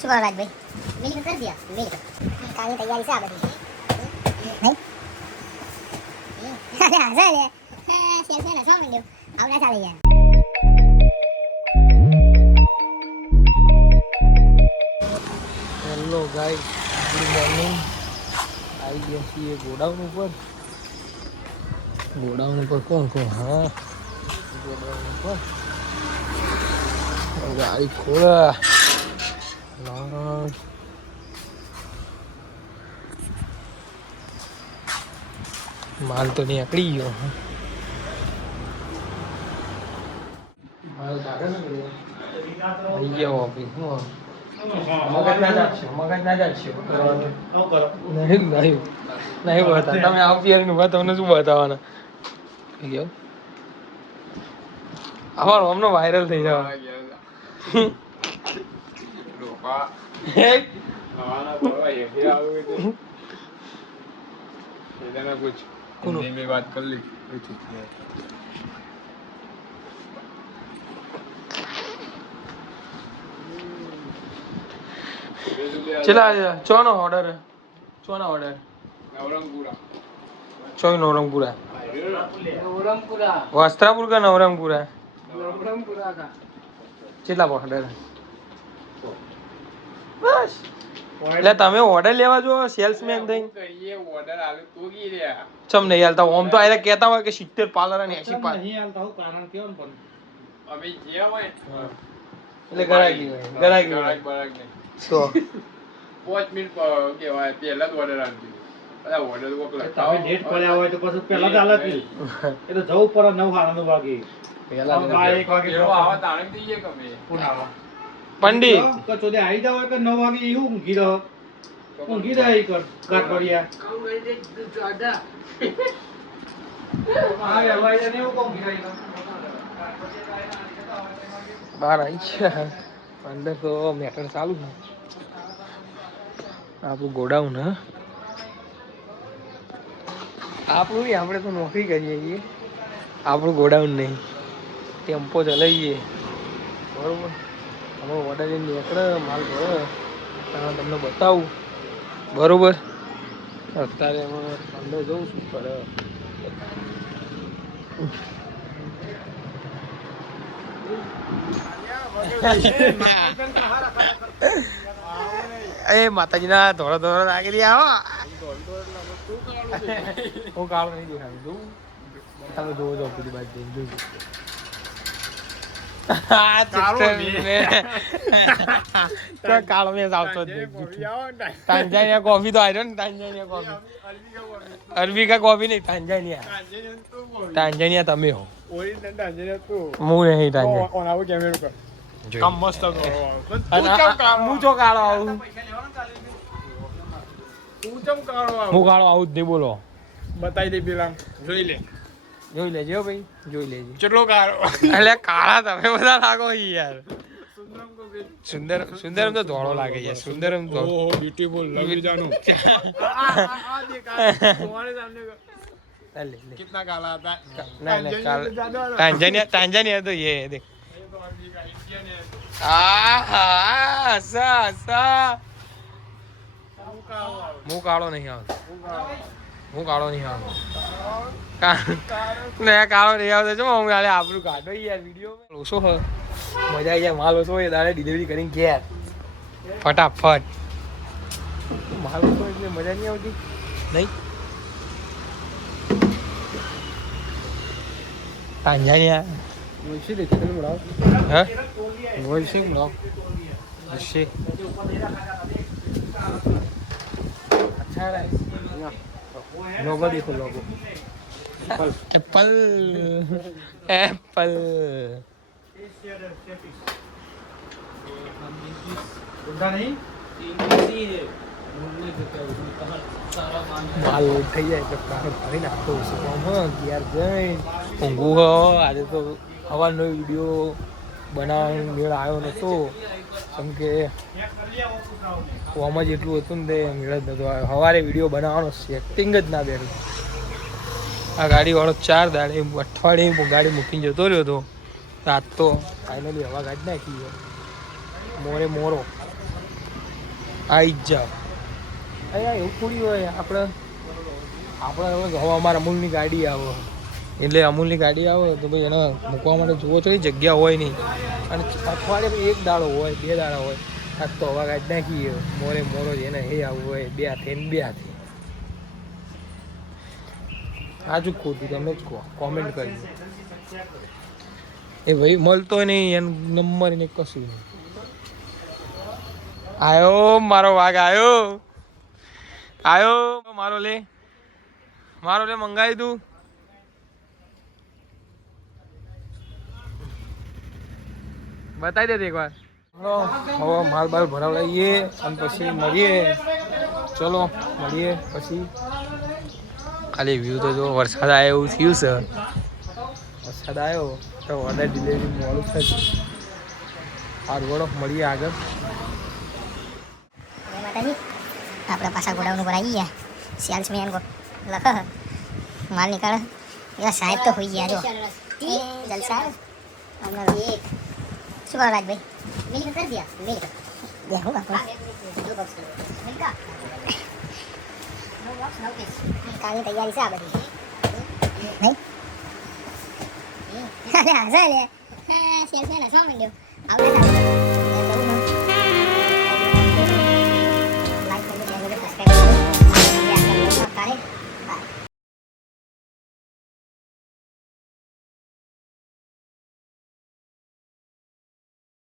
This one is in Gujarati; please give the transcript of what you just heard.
શું કરો રાજભાઈ? મિલ કરી દિયા મિલ કાલની તૈયારી છે આ બધી નહીં અરે હાજા લે સેલ સેલ હસવા માંડ્યો આવડા ચાલે યાર. Hello guys, good morning. આવી ગયા છીએ ગોડાઉન ઉપર. ગોડાઉન ઉપર કોણ કોણ? હા, ગોડાઉન ઉપર ગાડી ખોલા માલ તો નીકળી ગયો. માલ કાઢે ને આવી ગયા ઓફિસ. મગજ ના જાગશો નહીં બતા. તમે આવતી તમને શું બતાવવાના? અમારો અમને વાયરલ થઈ જવા. बात कर ली चला ચોનો ઓર્ડર ચોના ઓર્ડર ચોઈ નવરંગપુરા વસ્ત્રાપુર કા નવરંગપુરા કેટલા ઓર્ડર? બસ એટલે તમે ઓર્ડર લેવા જો સેલ્સમેન થઈ ચમ નહીં હાલતા. ઓમ તો આ કહેતા હોય કે 70 પાર્લર અને 80 પાર્લર નહીં હાલતા. હું કારણ કેવો ને પણ અમે જે હોય એટલે ગરાગી તો 5 મિનિટ કેવાય પહેલા જ ઓર્ડર આપી બધા ઓર્ડર મોકલા. તમે ડેટ પડ્યા હોય તો પછી પહેલા જ હાલત એ તો જવું પડે 9:30 વાગે. પહેલા 1 વાગે એવો આવા તાણે દઈએ કમે કોણ આવા પંડિત તો ચોદે આવી જાવ કે 9 વાગે એવું ઊંઘી રહો ઊંઘી જાય કર કાટવાડિયા આવે હવાઈ ને એવું ઊંઘી જાય બહાર આવી છે. અંદર તો મેટર ચાલુ છે. આપણું ગોડાઉન હા આપણું નહીં, આપણે તો નોકરી કરીએ છીએ. આપણું ગોડાઉન નહીં, ટેમ્પો ચલાવીએ બરોબર. અમે ઓર્ડર લઈને નીકળે માલ ભરે તમને બતાવું બરોબર. અત્યારે અમે અંદર જવું શું કરે એ માતાજીના ધોળો ધોળો લાગી રહ્યા. હું કાળો નહીં દેખાડું તમે જોવો છો પેલી બાજુ જોજો. કાળો મેં આવતો જ તાંજાનિયા કોફી તો આવ્યો ને. તાંજાનિયા કોફી અરબી કા કોફી નહીં, તાંજાનિયા તમે હો. હું નહીં તાંજાનિયા. હું જો કાળો આવું હું કાળો આવું જ નહીં બોલો. બતાવી દે પેલા જોઈ લેજે ભાઈ, જોઈ લેજે. કેટલો કાળો એટલે કાળા તમે બધા લાગો યાર. સુંદરમ તો ધોળો લાગે યાર. સુંદરમ તો બ્યુટીફુલ લવ યુ જાનુ कितना काला आता नहीं तांजानिया तो ये देख. मुंह काळो नहीं आवतो. હું કાળો નહીં આવતો. કાળો નહીં આવતો જો હું કાલે આપણું કાઢો યાર વિડીયો ઓછો હ મજા આવી જાય. માલ ઓછો હોય દાડે ડિલિવરી કરીને ઘેર ફટાફટ. માલ ઓછો એટલે મજા નહીં આવતી નહીં. તાંજાનિયા બોલશે દેખે તને બોલાવ હા બોલશે બોલાવ બોલશે अच्छा है लोगो देखो लोगो एप्पल एप्पल ગુંડા નહીં માલ થઈ જાય તો ભાઈ નાખતો યાર જઈ ઊંઘું હો. આજે તો સવારનો વિડીયો બનાવવાનો મેળ આવ્યો નહોતો કેમ કે કોમ જ એટલું હતું ને તે મેળ જ નહોતો આવ્યો. સવારે વિડીયો બનાવવાનો સેટિંગ જ ના બેઠું. આ ગાડીવાળો 4 દાડે અઠવાડિયે ગાડી મૂકીને જતો રહ્યો હતો. આજ તો ફાઇનલી હવા કાઢી નાખી મોરે મોરો આવી જ જાઓ. અહીંયા એવું થોડી હોય આપણે હવે અમારા અમૂલની ગાડી આવે એટલે અમૂલની ગાડી આવે તો ભાઈ એને મૂકવા માટે જુઓ તો જગ્યા હોય નહીં અને અઠવાડિયે એક દાડો હોય 2 દાડા હોય આજ તો હવા કાઢી નાખીએ મોરો જેને એ આવવું હોય 2 હાથે ને 2 હાથે. આજુ ખોટું તમે જ કહો કોમેન્ટ કરી એ ભાઈ મળતો નહીં એનો નંબર ને કશું નહીં. આયો મારો વાઘ આયો મારો લે મંગાવી તું. બતાવી દે એકવાર. હવે માલ બાલ ભરાવડાવીએ અને પછી મળીએ. ચલો મળીએ પછી. ખાલી વ્યૂ તો જો વરસાદ આવ્યો એવું થયું છે. વરસાદ આવ્યો તો ઓર્ડર ડિલિવરી મોડું થશે. સારું વળો મળીએ આગળ. માતાજી આપણે પાછા ગોડાઉન ઉપર આવી ગયા. સેલ્સમેન લખ માલ નીકાળે એવા સાહેબ તો હોઈ ગયા જો જલસા. શું કરો રાજભાઈ? મિલ કરી દિયા મિલ હું કાલની તૈયારી છે આ બધી નહીં. અરે હસા લે સેલ્સમેન હસવા માંડ્યો.